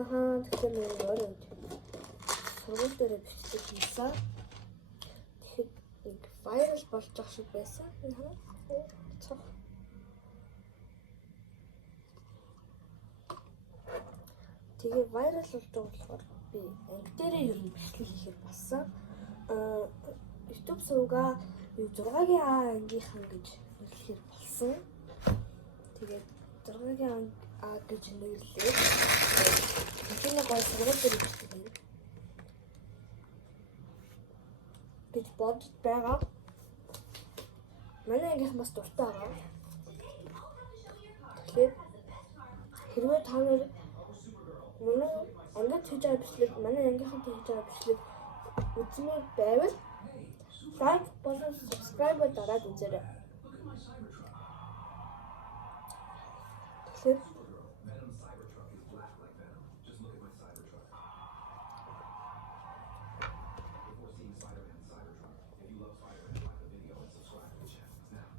Тэгэхээр нэг өөрөө сургууль дээр бичдэг хийсэн. Тэгэхэд нэг viral болж байгаа шиг байсан. Тэгээ viral болж байгаа болохоор би анги дээрээ ер нь бичлэг хийхээр болсон. YouTube сувгаа 6-гийн А ангийнхан гэж нэрлэхээр болсон. Тэгээд 6-гийн А гэж нэрлээд энэ гол сургууль дээр бичлэг хийнэ гэж бодож байгаа. Манай ангийнхан бас дуртай байгаа. Тэгэхээр хэрвээ та нар манай ангид хийж байгаа бичлэг, манай ангийнхантай хийж байгаа бичлэг үзмээр байвал лайк болон subscribe дараад үзээрэй. Тэгэхээр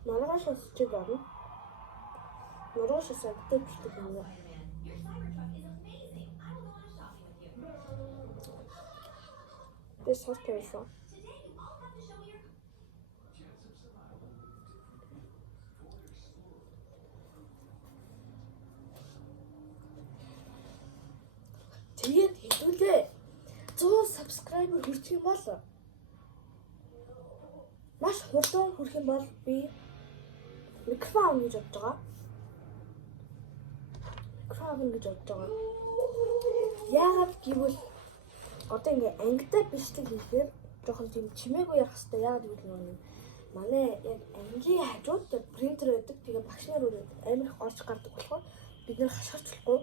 маргааш сонсчих орно. Маргааш сагтай бичлэг хийнэ. This has to be fun. Тэгээд хэдүүлээ 100 subscriber хүрэх юм бол маш хурдан хүрэх юм бол би микрофон гэж бодож байгаа. Яагаад гэвэл одоо ингээ ангитай бичлэг хийхээр жоохон тийм чимээгүй ярах хэрэгтэй. Яагаад гэвэл нэг манай яг ангийн хажууд принтер байдаг. Тэгээ багш нар өөр амар их орж гардаг болохоор бид нэр хашгирч болохгүй.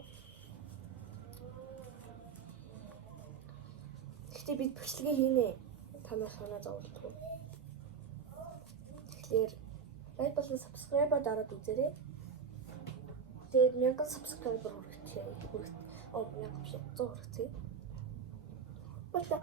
Гэхдээ бид бичлэгээ хийнэ. Та нар санаа зовлтгүй. Тэгэхээр лайк болон subscribe дараад үзээрэй. Тэгээд 1000 subscriber хүрэх 1000 биш 100 хүрэх. Бата